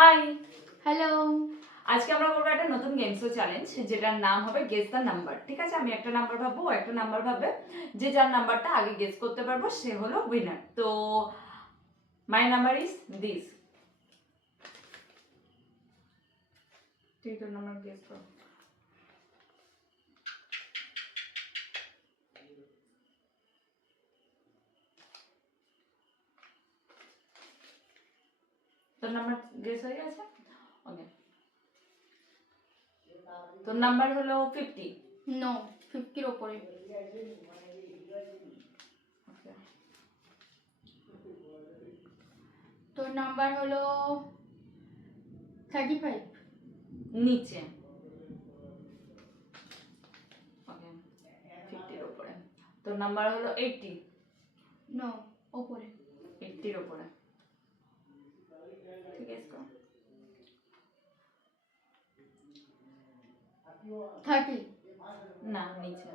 High, hello. আজকে আমরা করবো একটা নতুন গেম শো চ্যালেঞ্জ যেটার নাম হবে গেস দ্য নাম্বার। ঠিক আছে, আমি একটা নাম্বার ভাববো, ও একটা নাম্বার ভাববে। যে যার নাম্বারটা আগে গেস করতে পারবো সে হলো উইনার। তো মাই নাম্বার ইজ দিস। তুই তোর নাম্বার গেস কর। তোর নাম্বার গেস হয়ে গেছে? ওকে, তোর নাম্বার হলো 50। নো, 50-র ওপরে। ওকে, তোর নাম্বার হলো 35। নিচে। ওকে, 50-র উপরে। তোর নাম্বার হলো 80। নো, ওপরে। 80-র উপরে। ঠিক আছে, 30। না, নিচে।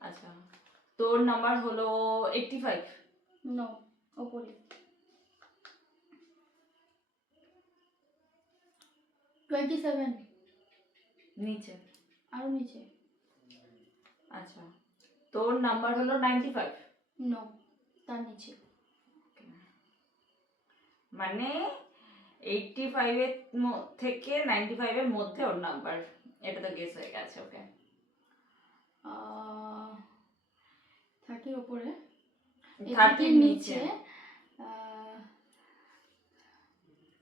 আচ্ছা, তোর নাম্বার হলো 85। নো, ওপরে। 27। নিচে। আরো নিচে। আচ্ছা, তোর নাম্বার হলো 95। নো, তার নিচে। মানে 85 এর থেকে 95 এর মধ্যে ওর নাম্বার। এটা তো গেস হয়ে গেছে। ওকে, 30-র ওপরে। 30 এর নিচে।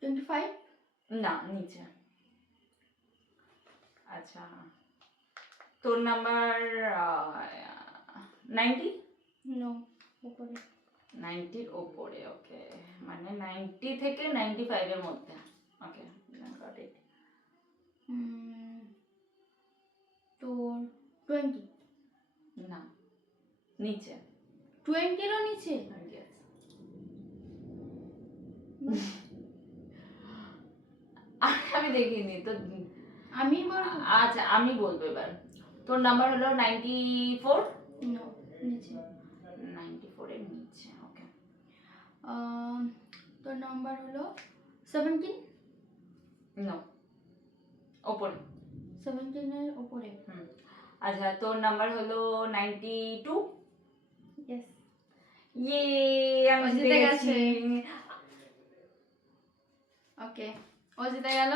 25। না, নিচে। আচ্ছা, তোর নাম্বার 90। নো, ওপরে। 90-র ওপরে। ওকে, মানে 90 থেকে 95 এর মধ্যে। ওকে, গট ইট। তোর 20। না, নিচে। 20-রও নিচে। Yes. আমি দেখিনি তো। আমি বলবো। আচ্ছা, আমি বলবো এবার। তোর নাম্বার হলো 94। নো, নিচে। 94 এর নিচে। ওকে, তোর নাম্বার হলো 17। নো, ওপরে। 17-এর ওপরে। আচ্ছা, তোর নাম্বার হলো 92। ইয়েস। ইয়ে, আমি ও জিতে জিতে গেছি। গেছে। ওকে, ও জিতে গেল,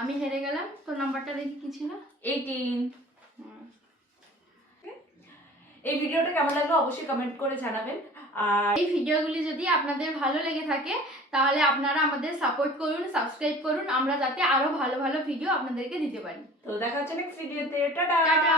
আমি হেরে গেলাম। তোর নাম্বারটা দেখি কি ছিল? 18। এই ভিডিওটা কেমন লাগলো অবশ্যই কমেন্ট করে জানাবেন। আর এই ভিডিওগুলি যদি আপনাদের ভালো লেগে থাকে তাহলে আপনারা আমাদের সাপোর্ট করুন, সাবস্ক্রাইব করুন, আমরা যাতে আরো ভালো ভালো ভিডিও আপনাদেরকে দিতে পারি। তো দেখা হচ্ছে নেক্সট ভিডিওতে। টাটা। টাটা।